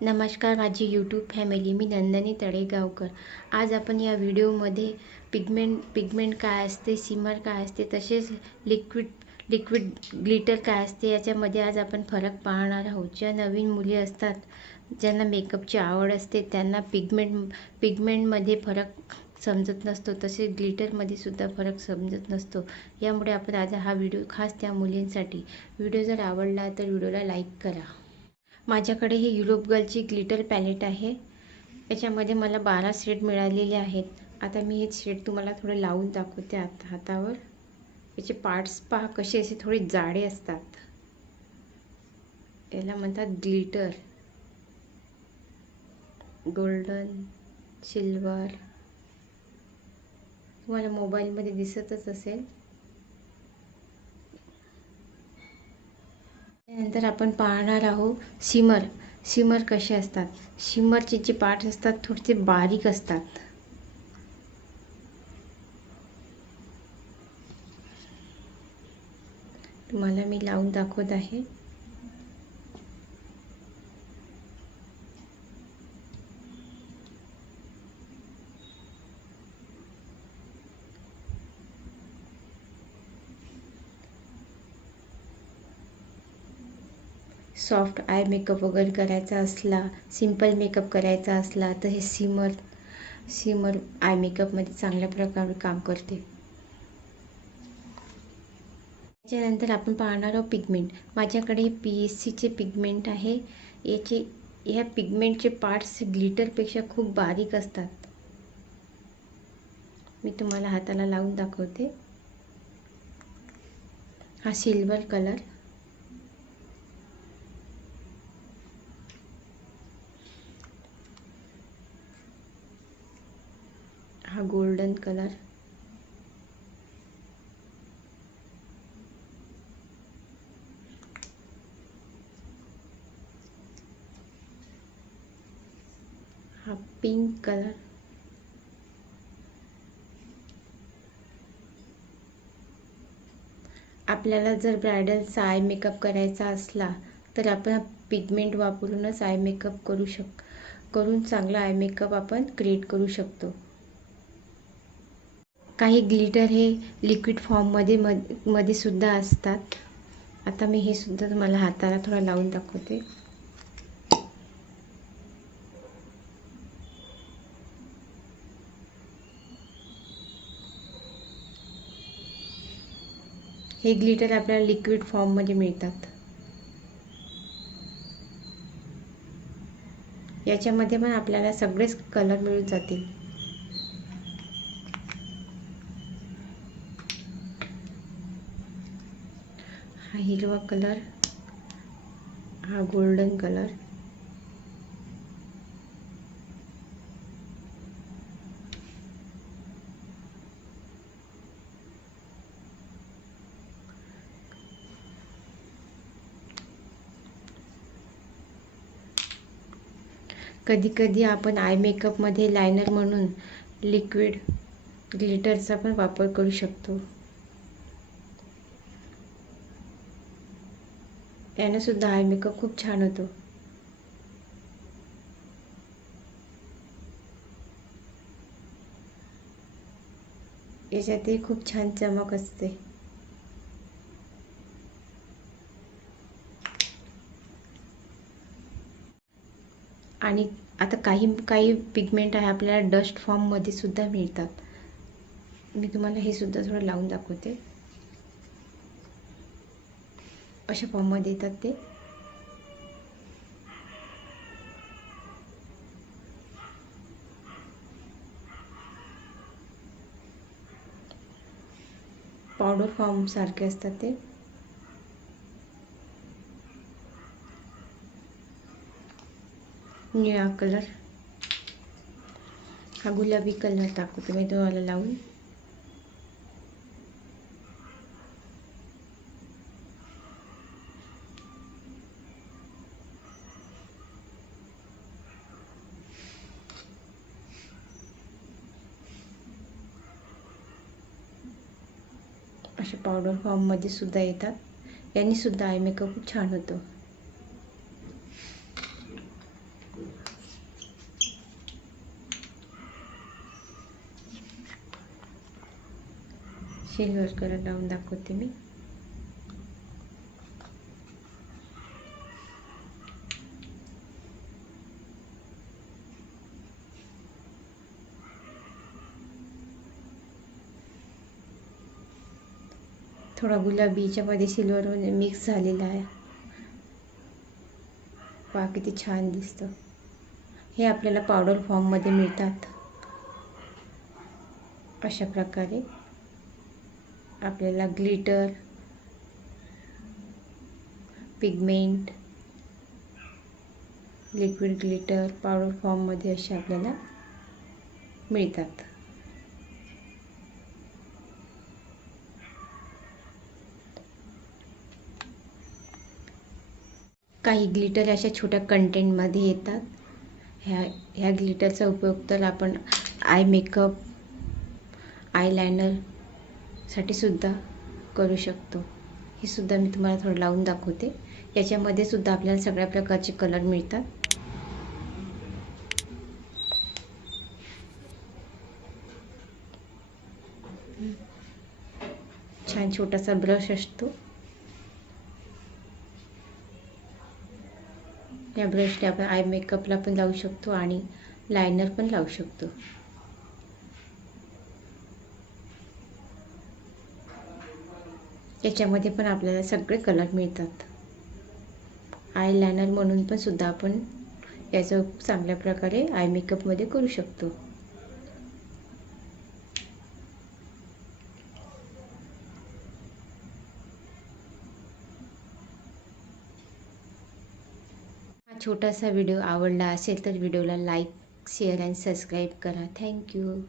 नमस्कार माझी YouTube family, मी नंदिनी तळेगावकर. आज आपण या व्हिडिओमध्ये पिगमेंट काय असते, शिमर काय असते, तसेच लिक्विड ग्लिटर काय असते याच्यामध्ये आज आपण फरक पाहणार आहोत. ज्या नवीन मुली असतात, ज्यांना मेकअपची आवड असते, त्यांना पिगमेंटमध्ये फरक समजत नसतो, तसेच ग्लिटरमध्ये सुद्धा फरक समजत नसतो. यामुळे आपण आज हा व्हिडिओ खास त्या मुलींसाठी. व्हिडिओ जर आवडला तर व्हिडिओला लाईक करा. माझ्याकडे हे युरोप गर्लची ग्लिटर पॅलेट आहे. याच्यामध्ये मला 12 शेड मिळालेले आहेत. आता मी हे शेड तुम्हाला थोडे लावून दाखवते हातावर. याचे पार्ट्स पहा कसे असे थोडे जाडे असतात. याला म्हणतात ग्लिटर. गोल्डन, सिल्वर तुम्हाला मोबाईलमध्ये दिसतच असेल. त्यानंतर आपण पाहणार आहोत शिमर कसे असतात. शिमरचे जे पार्ट्स असतात थोडेसे बारीक असतात. तुम्हाला मी लावून दाखवत आहे. सॉफ्ट आय मेकअप वगैरे करायचा असला, सिंपल मेकअप करायचा असला तर हे शिमर आय मेकअपमध्ये चांगल्या प्रकारे काम करते. त्याच्यानंतर आपण पाहणार आहोत पिगमेंट. माझ्याकडे PSCचे पिगमेंट आहे. ह्या पिगमेंटचे पार्ट्स ग्लिटरपेक्षा खूप बारीक असतात. मी तुम्हाला हाताला लावून दाखवते. हा सिल्वर कलर, हा गोल्डन कलर, हा पिंक कलर, आपल्याला जर ब्रायडलचा आय मेकअप करायचा असला तर आपण पिगमेंट वापरूनच आय मेकअप करून चांगला आय मेकअप आपण क्रिएट करू शकतो. काही ग्लिटर हे लिक्विड फॉर्ममध्ये सुद्धा असतात. आता मी हे सुद्धा तुम्हाला हाताला थोडा लावून दाखवते. हे ग्लिटर आपल्याला लिक्विड फॉर्ममध्ये मिळतात. याच्यामध्ये पण आपल्याला सगळेच कलर मिळून जातील. हा हिरवा कलर, हा गोल्डन कलर, कधी आपण आय मेकअपमध्ये लायनर म्हणून लिक्विड ग्लिटरचा पण वापर करू शकतो. याने सुद्धा आय मेकअप खूप छान होतो. याच्यातही खूप छान चमक असते. आणि आता काही पिगमेंट आहे आपल्याला डस्ट फॉर्ममध्ये सुद्धा मिळतात. मी तुम्हाला हे सुद्धा थोडं लावून दाखवते. अशा फॉर्ममध्ये येतात ते. पावडर फॉर्म सारखे असतात ते. निळा कलर, हा गुलाबी कलर टाकतो मी तुम्हाला लावून. अशा पावडर फॉर्ममध्ये सुद्धा येतात. यांनी सुद्धा आय मेकअप खूप छान होतो. सिल्वर कलर लावून दाखवते मी. थोडा गुलाबी याच्यामध्ये सिल्वर मिक्स झालेला आहे. पहा किती छान दिसतं. हे आपल्याला पावडर फॉर्ममध्ये मिळतात. अशा प्रकारे आपल्याला glitter, pigment, liquid glitter powder फॉर्ममध्ये असे आपल्याला मिळतात. काही ग्लिटर अशा छोट्या कंटेनमध्ये येतात. ह्या ग्लिटरचा उपयोग तर आपण आय मेकअप, आयलायनरसाठी सुद्धा करू शकतो. हे सुद्धा मी तुम्हाला थोडं लावून दाखवते. याच्यामध्ये सुद्धा आपल्याला सगळ्या प्रकारचे कलर मिळतात. छान छोटासा ब्रश असतो. या ब्रशने आपण आय मेकअपला पण लावू शकतो आणि लायनर पण लावू शकतो. याच्यामध्ये पण आपल्याला सगळे कलर मिळतात. आय लायनर म्हणून पण सुद्धा आपण याचा चांगल्या प्रकारे आय मेकअपमध्ये करू शकतो. हा छोटासा व्हिडिओ आवडला असेल तर व्हिडिओला लाईक, शेअर आणि सबस्क्राईब करा. थँक्यू.